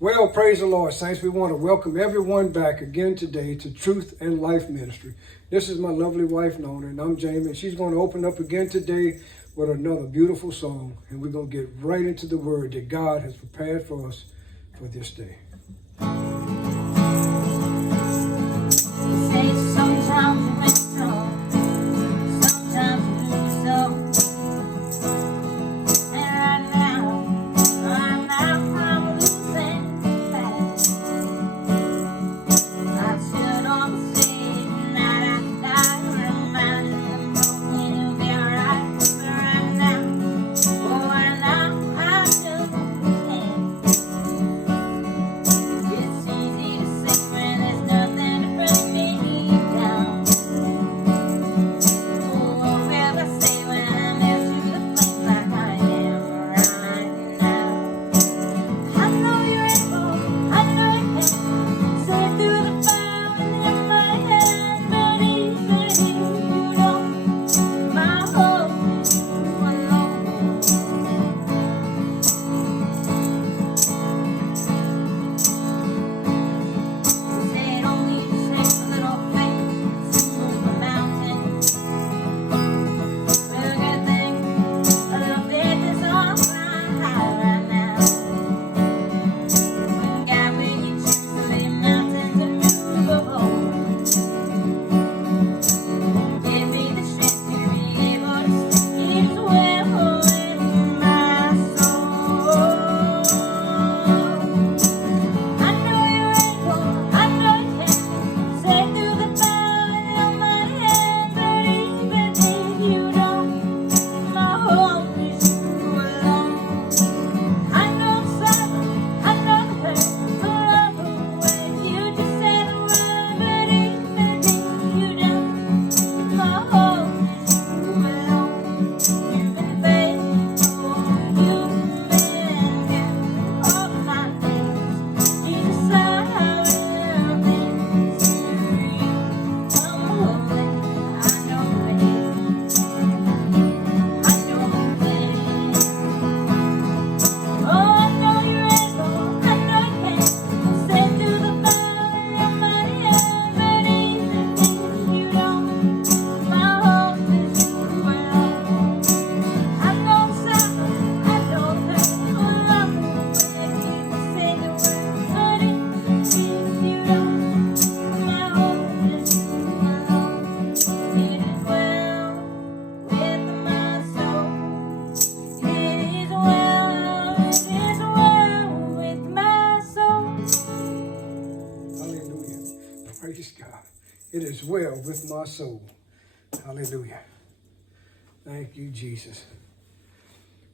Well, praise the Lord, saints. We want to welcome everyone back again today to Truth and Life Ministry. This is my lovely wife, Nona, and I'm Jamie, and she's going to open up again today with another beautiful song, and we're going to get right into the word that God has prepared for us for this day. Say sometimes you make some, sometimes you lose some. And right now, I'm losing fast. I stood on the stage and I reminded them broken you'll be alright. But right now, oh, right now, I just can't. It's easy to say when there's nothing to bring me down. Oh, what will I say when I'm nailed to the flames like I am right now? I know you're able, I know you can. Say through the fire in my hand, but even if you don't, my hope is you alone. Say it only takes a little faith to move a mountain. Well, good thing a little faith is all I have right now. God, when you choose to leave mountains immovable, give me the strength to be able to speak well with my soul. I know you're able, I know you can. Say through the valley of my head, but even if you don't, my hope is you alone. I know I'm sorry, I know the hurt, but love away. You just say the word, but even if you don't, my hope is you alone. You've been faithful, you've been good all my days. Jesus, I will be to you. I'm holy, I know it. I know it. Oh, I know you're able, I know you can. Say through the valley of my head, but even if you don't, my hope is you alone. I know I'm sorry, I know it hurts, but love away. You say the word, but even if you don't, my hope is you alone. It is well with my soul. It is well with my soul. Hallelujah. Praise God. It is well with my soul. Hallelujah. Thank you, Jesus.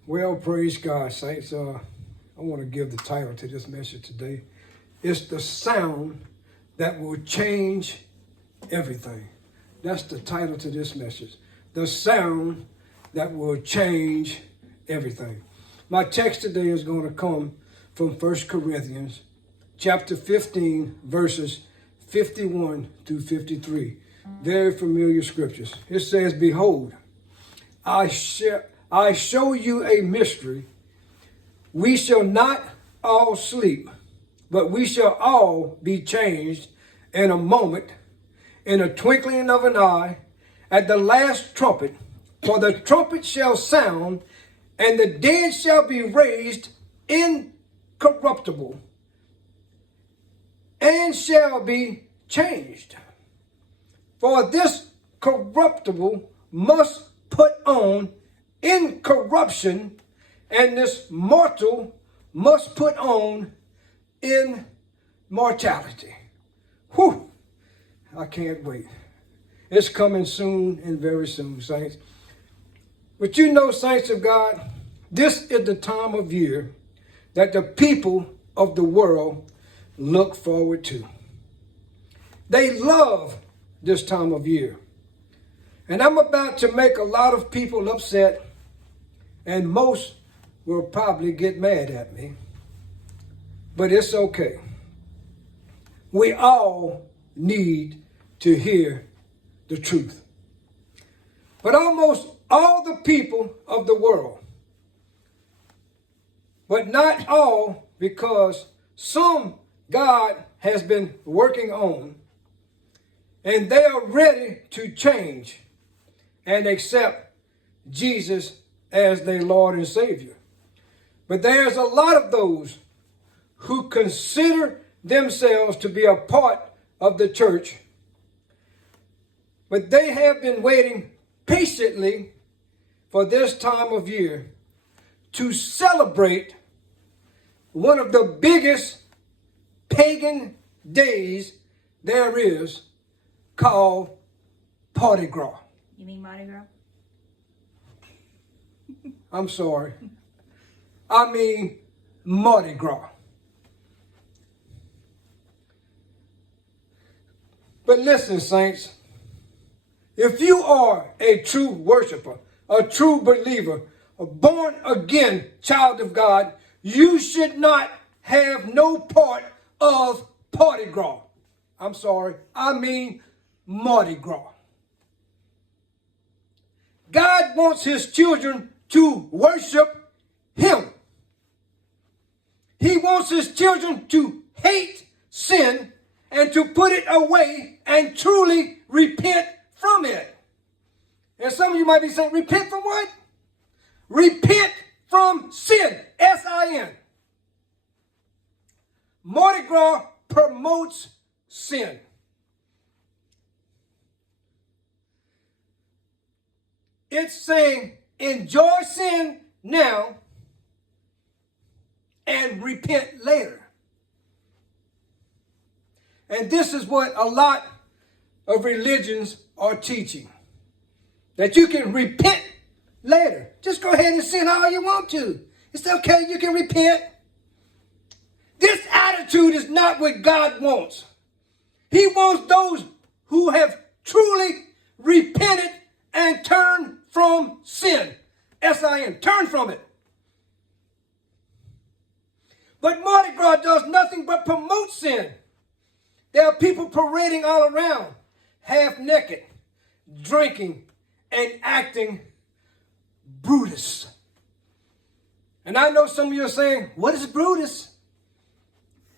Well, praise God, saints. I want to give the title to this message today. It's the sound that will change everything. That's the title to this message. The sound that will change everything. My text today is going to come from 1 Corinthians chapter 15, verses 51 through 53. Very familiar scriptures. It says, "Behold, I show you a mystery. We shall not all sleep, but we shall all be changed in a moment, in a twinkling of an eye, at the last trumpet. For the trumpet shall sound, and the dead shall be raised incorruptible, and shall be changed. For this corruptible must put on incorruption, and this mortal must put on immortality." Whew! I can't wait. It's coming soon and very soon, saints. But you know, saints of God, this is the time of year that the people of the world look forward to. They love this time of year. And I'm about to make a lot of people upset, and most will probably get mad at me. But it's okay. We all need to hear the truth. But almost all the people of the world, but not all, because some God has been working on, and they are ready to change and accept Jesus as their Lord and Savior. But there's a lot of those who consider themselves to be a part of the church, but they have been waiting patiently for this time of year to celebrate one of the biggest pagan days there is, called Party Gras. You mean Mardi Gras? I'm sorry. I mean Mardi Gras. But listen, saints, if you are a true worshiper, a true believer, a born again child of God, you should not have no part of Party Gras. I'm sorry, I mean Mardi Gras. God wants his children to worship him. He wants his children to hate sin and to put it away and truly repent from it. And some of you might be saying, repent from what? Repent from sin. S-I-N. Mardi Gras promotes sin. It's saying, enjoy sin now and repent later. And this is what a lot of religions are teaching. That you can repent later. Just go ahead and sin all you want to. It's okay, you can repent. This attitude is not what God wants. He wants those who have truly repented and turned from sin. S-I-N, turn from it. But Mardi Gras does nothing but promote sin. There are people parading all around, half naked, drinking, and acting Brutus. And I know some of you are saying, what is Brutus?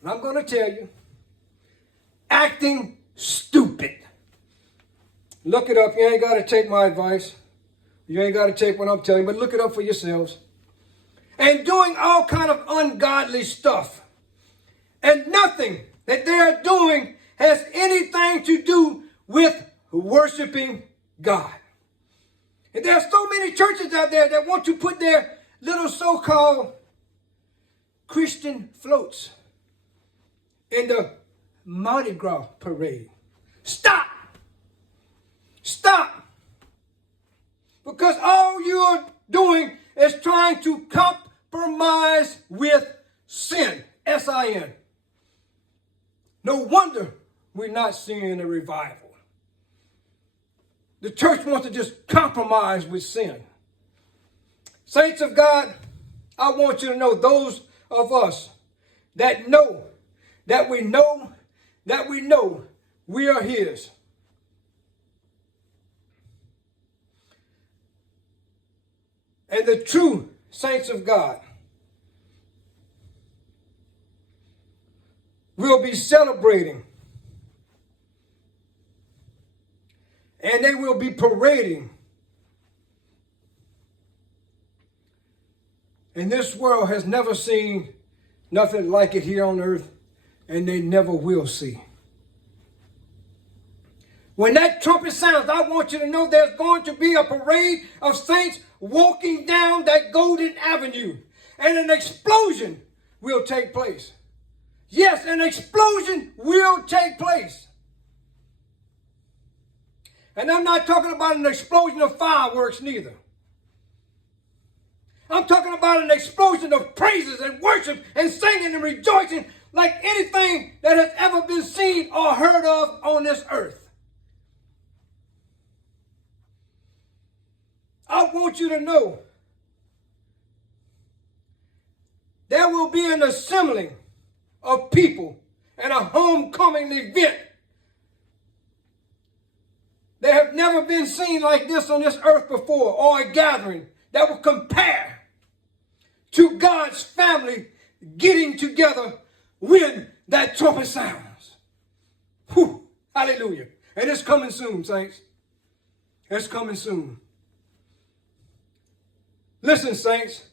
And I'm going to tell you, acting stupid. Look it up. You ain't got to take my advice. You ain't got to take what I'm telling you, but look it up for yourselves. And doing all kind of ungodly stuff. And nothing that they are doing has anything to do with worshiping God. And there are so many churches out there that want to put their little so-called Christian floats in the Mardi Gras parade. Stop! Stop! Because all you're doing is trying to compromise with sin. S-I-N. No wonder we're not seeing a revival. The church wants to just compromise with sin. Saints of God, I want you to know, those of us that know, that we know, that we know we are his. And the true saints of God will be celebrating, and they will be parading. And this world has never seen nothing like it here on earth, and they never will see. When that trumpet sounds, I want you to know there's going to be a parade of saints walking down that golden avenue, and an explosion will take place. Yes, an explosion will take place. And I'm not talking about an explosion of fireworks neither. I'm talking about an explosion of praises and worship and singing and rejoicing like anything that has ever been seen or heard of on this earth. I want you to know there will be an assembling of people and a homecoming event. They have never been seen like this on this earth before, or a gathering that will compare to God's family getting together when that trumpet sounds. Whew, hallelujah. And it's coming soon, saints. It's coming soon. Listen, saints,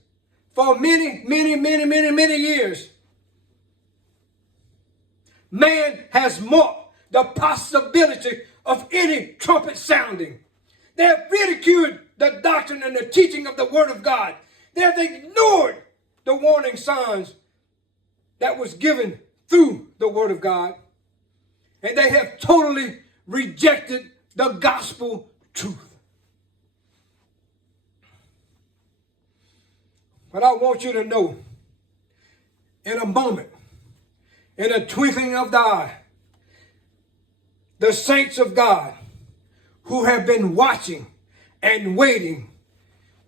for many years, man has mocked the possibility of any trumpet sounding. They have ridiculed the doctrine and the teaching of the Word of God. They have ignored the warning signs that was given through the Word of God. And they have totally rejected the gospel truth. But I want you to know, in a moment, in a twinkling of the eye, the saints of God who have been watching and waiting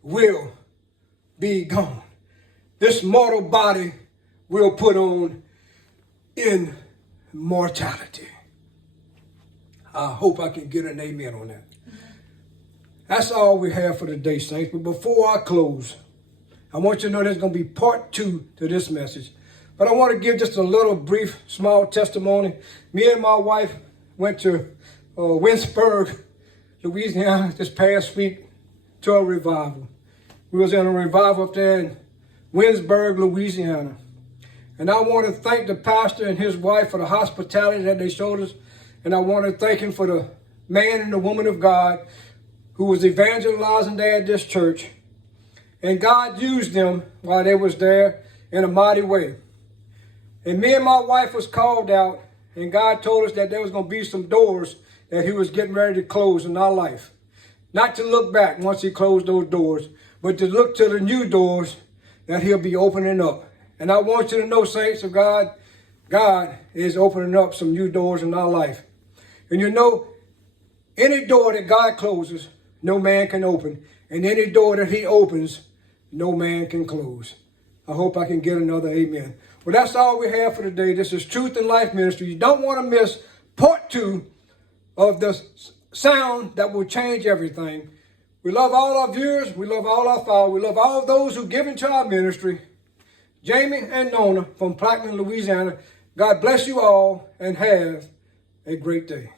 will be gone. This mortal body will put on immortality. I hope I can get an amen on that. That's all we have for today, saints. But before I close, I want you to know there's going to be part 2 to this message. But I want to give just a little brief, small testimony. Me and my wife went to Winsburg, Louisiana this past week to a revival. We was in a revival up there in Winsburg, Louisiana. And I want to thank the pastor and his wife for the hospitality that they showed us. And I want to thank him for the man and the woman of God who was evangelizing there at this church. And God used them while they was there in a mighty way. And me and my wife was called out, and God told us that there was going to be some doors that he was getting ready to close in our life. Not to look back once he closed those doors, but to look to the new doors that he'll be opening up. And I want you to know, saints of God, God is opening up some new doors in our life. And you know, any door that God closes, no man can open. And any door that he opens, no man can close. I hope I can get another amen. Well, that's all we have for today. This is Truth and Life Ministry. You don't want to miss part 2 of the sound that will change everything. We love all our viewers. We love all our followers. We love all those who give into our ministry. Jamie and Nona from Plaquemine, Louisiana. God bless you all and have a great day.